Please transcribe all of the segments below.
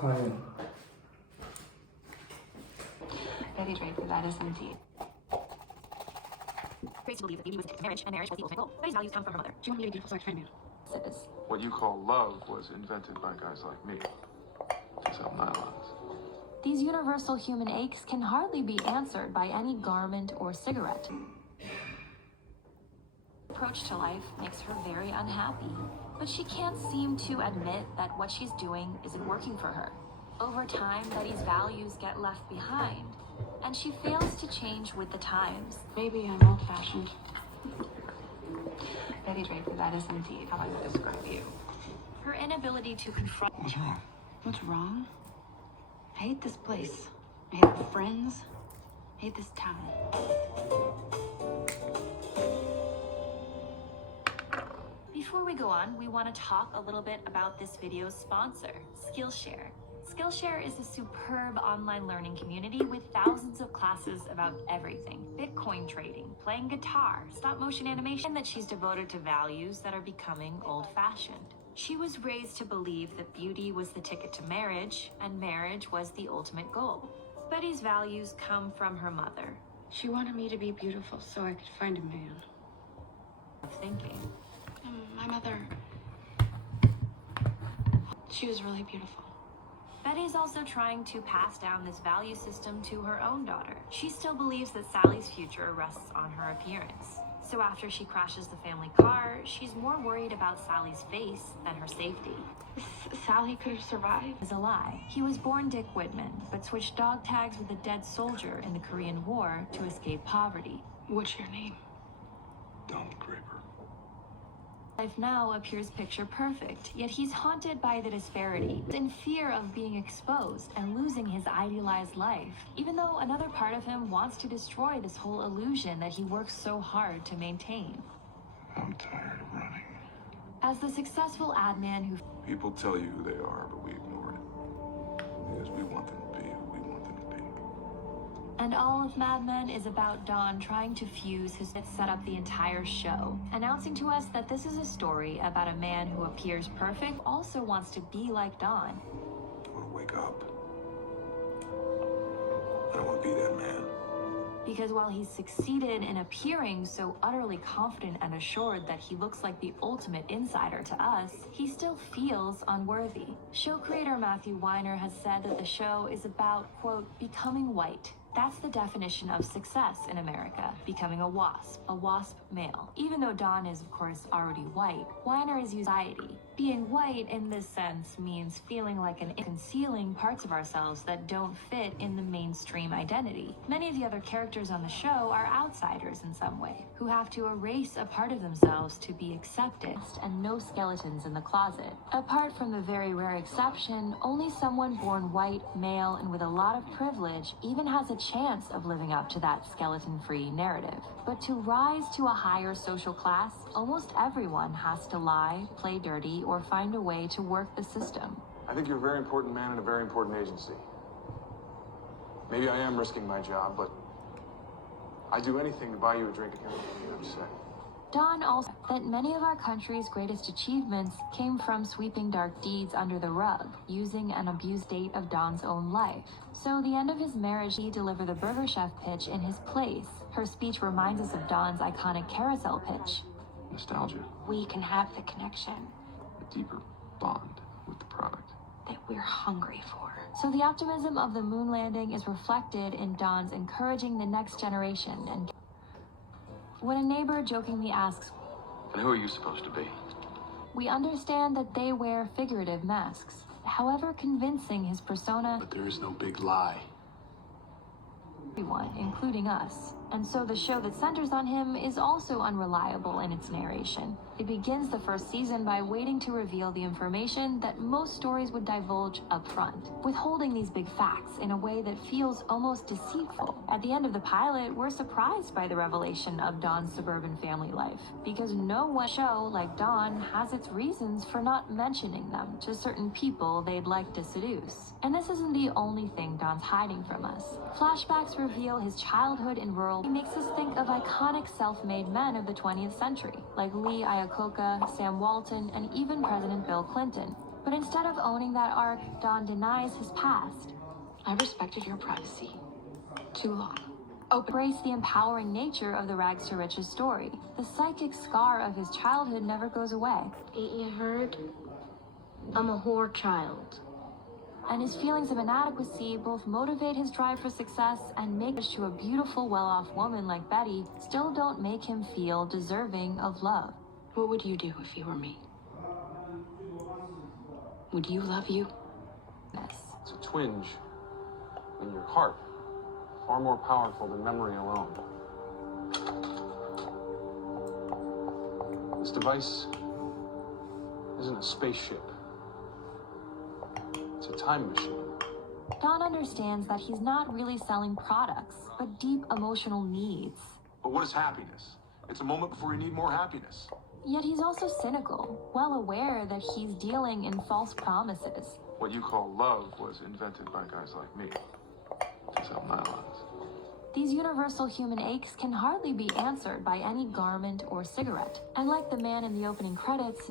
행복한 Betty Draper, that is indeed. Grace to believe that beauty was marriage, and marriage was the ultimate goal. Betty's values come from her mother. She wanted me to be beautiful, so I tried to find a man. What you call love was invented by guys like me to sell nylons. These universal human aches can hardly be answered by any garment or cigarette. Approach to life makes her very unhappy, but she can't seem to admit that what she's doing isn't working for her. Over time, Betty's values get left behind, and she fails to change with the times. Maybe I'm old-fashioned. Betty Draper, that is indeed how I would describe you. Her inability to confront... What's wrong? What's wrong? I hate this place. I hate my friends. I hate this town. Before we go on, we want to talk a little bit about this video's sponsor, Skillshare. Skillshare is a superb online learning community with thousands of classes about everything. Bitcoin trading, playing guitar, stop-motion animation, that she's devoted to values that are becoming old-fashioned. She was raised to believe that beauty was the ticket to marriage, and marriage was the ultimate goal. Betty's values come from her mother. She wanted me to be beautiful so I could find a man. Of thinking. My mother... She was really beautiful. Betty's also trying to pass down this value system to her own daughter. She still believes that Sally's future rests on her appearance. So after she crashes the family car, she's more worried about Sally's face than her safety. Sally could have survived. Is a lie. He was born Dick Whitman, but switched dog tags with a dead soldier in the Korean War to escape poverty. What's your name? Donald Draper. Life now appears picture perfect, yet he's haunted by the disparity, in fear of being exposed and losing his idealized life, even though another part of him wants to destroy this whole illusion that he works so hard to maintain. I'm tired of running. As the successful ad man who People tell you who they are, but we ignore it. Because we want them to be who we want them to be. and all of Mad Men is about Don trying to fuse his set up the entire show, announcing to us that this is a story about a man who appears perfect, also wants to be like Don. I want to wake up. I don't want to be that man. Because while he's succeeded in appearing so utterly confident and assured that he looks like the ultimate insider to us, he still feels unworthy. Show creator Matthew Weiner has said that the show is about, quote, becoming white. That's the definition of success in America, becoming a WASP male. Even though Don is, of course, already white, Weiner is using society. Being white in this sense means feeling like concealing parts of ourselves that don't fit in the mainstream identity. Many of the other characters on the show are outsiders in some way, who have to erase a part of themselves to be accepted, and no skeletons in the closet. Apart from the very rare exception, only someone born white, male, and with a lot of privilege even has a chance of living up to that skeleton-free narrative. But to rise to a higher social class, almost everyone has to lie, play dirty, or find a way to work the system. I think you're a very important man in a very important agency. Maybe I am risking my job, but I'd do anything to buy you a drink and hear what you have to say. Don also that many of our country's greatest achievements came from sweeping dark deeds under the rug, using an abused state of Don's own life. So the end of his marriage, he delivered the Burger Chef pitch in his place. Her speech reminds us of Don's iconic carousel pitch. Nostalgia. We can have the connection A deeper bond with the product. that we're hungry for. So the optimism of the moon landing is reflected in Don's encouraging the next generation. And when a neighbor jokingly asks, And who are you supposed to be? we understand that they wear figurative masks. However convincing his persona, But there is no big lie. everyone, including us. And so the show that centers on him is also unreliable in its narration. It begins the first season by waiting to reveal the information that most stories would divulge up front, withholding these big facts in a way that feels almost deceitful. At the end of the pilot, we're surprised by the revelation of Don's suburban family life, because no one show like Don has its reasons for not mentioning them to certain people they'd like to seduce. And this isn't the only thing Don's hiding from us. Flashbacks reveal his childhood in rural. He makes us think of iconic self-made men of the 20th century, like Lee Iacocca, Sam Walton, and even President Bill Clinton. But instead of owning that arc, Don denies his past. I respected your privacy. Too long. Embrace the empowering nature of the rags to riches story. The psychic scar of his childhood never goes away. Ain't you heard? I'm a whore child. And his feelings of inadequacy both motivate his drive for success and make it to a beautiful, well-off woman like Betty still don't make him feel deserving of love. What would you do if you were me? Would you love you? Yes. It's a twinge in your heart, far more powerful than memory alone. This device isn't a spaceship. It's a time machine. Don understands that he's not really selling products, but deep emotional needs. But what is happiness? It's a moment before you need more happiness. Yet he's also cynical, well aware that he's dealing in false promises. What you call love was invented by guys like me to sell nylons. These universal human aches can hardly be answered by any garment or cigarette. And like the man in the opening credits,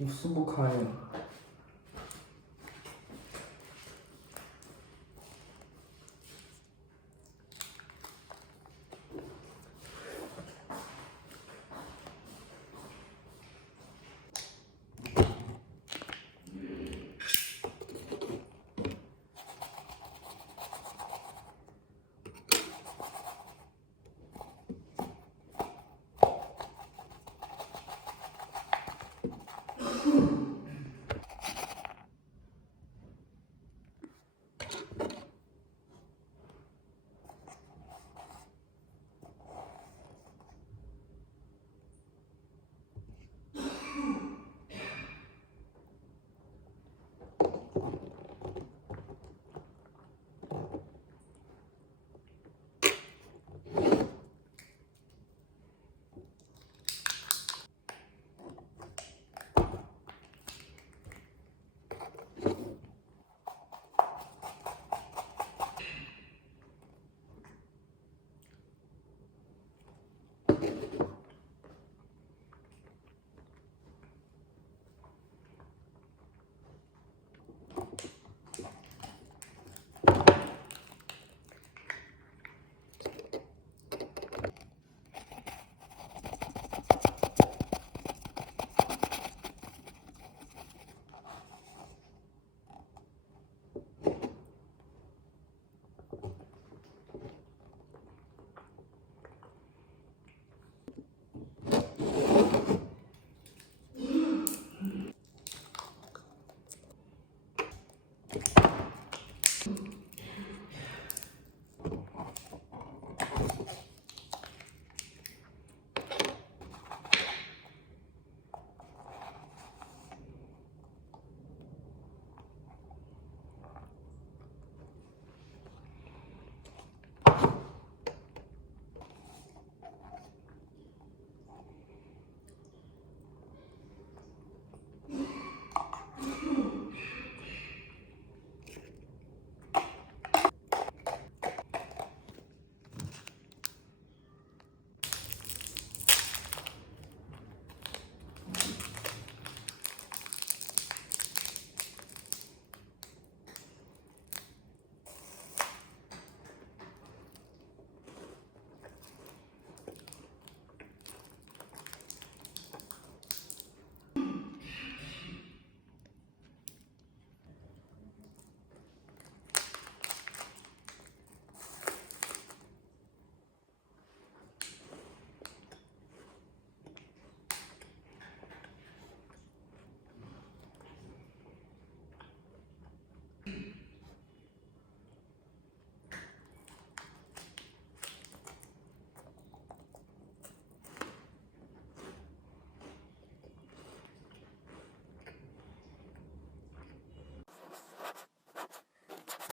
오, 스모카에